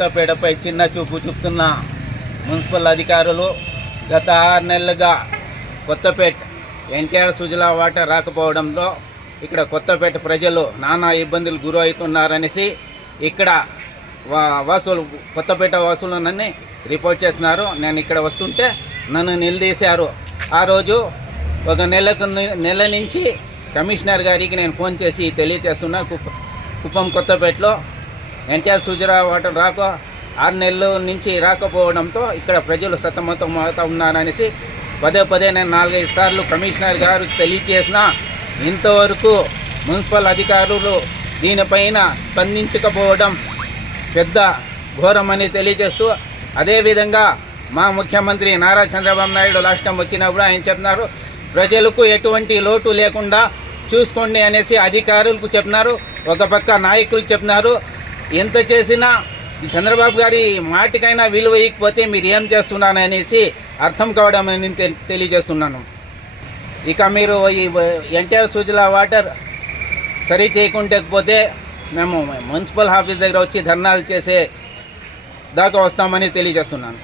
కొత్తపేటపై చిన్న చూపు చూపుతున్న మున్సిపల్ అధికారులు గత 6 నెలలుగా కొత్తపేట ఎన్టీఆర్ సుజలా వాటర్ రాకపోవడంతో ఇక్కడ కొత్తపేట ప్రజలు నానా ఇబ్బందులు గురవుతున్నారనేసి ఇక్కడ కొత్తపేట వాసులు నన్ను రిపోర్ట్ చేస్తున్నారు. నేను ఇక్కడ వస్తుంటే నన్ను నిలదీశారు. ఆ రోజు ఒక నెల నుంచి కమిషనర్ గారికి నేను ఫోన్ చేసి తెలియజేస్తున్నా, కుప్పం కొత్తపేటలో ఎన్టీఆర్ సుజలా వాటర్ 6 నెలల నుంచి రాకపోవడంతో ఇక్కడ ప్రజలు సతమతం అవుతూ ఉన్నారనేసి పదే నేను 4-5 సార్లు కమిషనర్ గారు తెలియజేసినా ఇంతవరకు మున్సిపల్ అధికారులు దీనిపైన స్పందించకపోవడం పెద్ద ఘోరమని తెలియజేస్తూ, అదేవిధంగా మా ముఖ్యమంత్రి నారా చంద్రబాబు నాయుడు లాస్ట్ టైం వచ్చినప్పుడు ఆయన చెప్తున్నారు ప్రజలకు ఎటువంటి లోటు లేకుండా చూసుకోండి అనేసి అధికారులకు చెప్పినారు. ఒక పక్క నాయకులు చెప్పినారు. ఎంత చేసినా చంద్రబాబు గారి మాటికైనా విలువ ఇవ్వకపోతే మీరు ఏం చేస్తున్నాను అనేసి అర్థం కావడం అని తెలియజేస్తున్నాను. ఇక మీరు ఈ ఎన్టీఆర్ సుజలా వాటర్ సరి చేయకుంటకపోతే మేము మున్సిపల్ ఆఫీస్ దగ్గర వచ్చి ధర్నాలు చేసే దాకా వస్తామని తెలియజేస్తున్నాను.